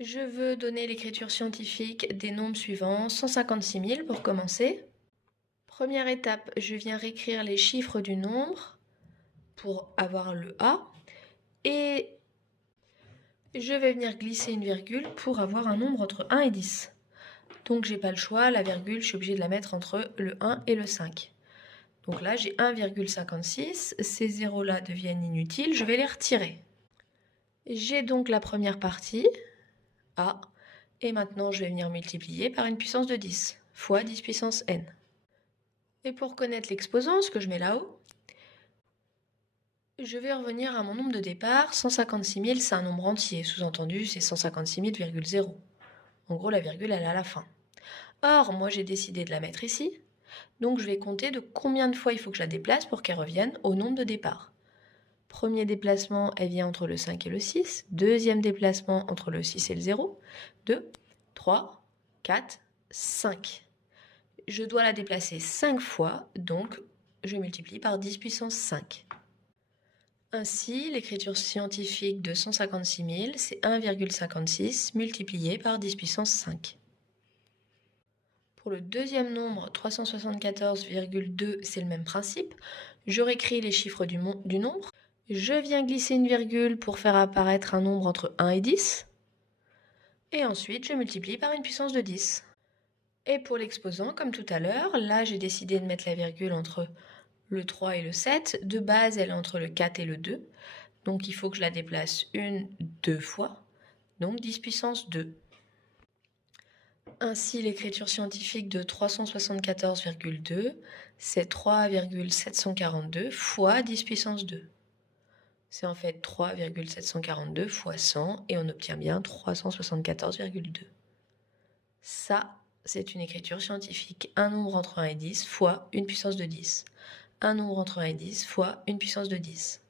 Je veux donner l'écriture scientifique des nombres suivants, 156 000 pour commencer. Première étape, je viens réécrire les chiffres du nombre pour avoir le A. Et je vais venir glisser une virgule pour avoir un nombre entre 1 et 10. Donc j'ai pas le choix, la virgule, je suis obligée de la mettre entre le 1 et le 5. Donc là, j'ai 1,56. Ces zéros-là deviennent inutiles, je vais les retirer. J'ai donc la première partie, A, et maintenant je vais venir multiplier par une puissance de 10, fois 10 puissance n. Et pour connaître l'exposant, ce que je mets là-haut, je vais revenir à mon nombre de départ. 156 000, c'est un nombre entier, sous-entendu, c'est 156 000,0. En gros, la virgule, elle est à la fin. Or, moi, j'ai décidé de la mettre ici, donc je vais compter de combien de fois il faut que je la déplace pour qu'elle revienne au nombre de départ. Premier déplacement, elle vient entre le 5 et le 6. Deuxième déplacement, entre le 6 et le 0. 2, 3, 4, 5. Je dois la déplacer 5 fois, donc je multiplie par 10 puissance 5. Ainsi, l'écriture scientifique de 156 000, c'est 1,56 multiplié par 10 puissance 5. Pour le deuxième nombre, 374,2, c'est le même principe. Je réécris les chiffres du nombre. Je viens glisser une virgule pour faire apparaître un nombre entre 1 et 10. Et ensuite, je multiplie par une puissance de 10. Et pour l'exposant, comme tout à l'heure, là j'ai décidé de mettre la virgule entre le 3 et le 7. De base, elle est entre le 4 et le 2. Donc il faut que je la déplace deux fois. Donc 10 puissance 2. Ainsi, l'écriture scientifique de 374,2, c'est 3,742 fois 10 puissance 2. C'est en fait 3,742 fois 100 et on obtient bien 374,2. Ça, c'est une écriture scientifique. Un nombre entre 1 et 10 fois une puissance de 10. Un nombre entre 1 et 10 fois une puissance de 10.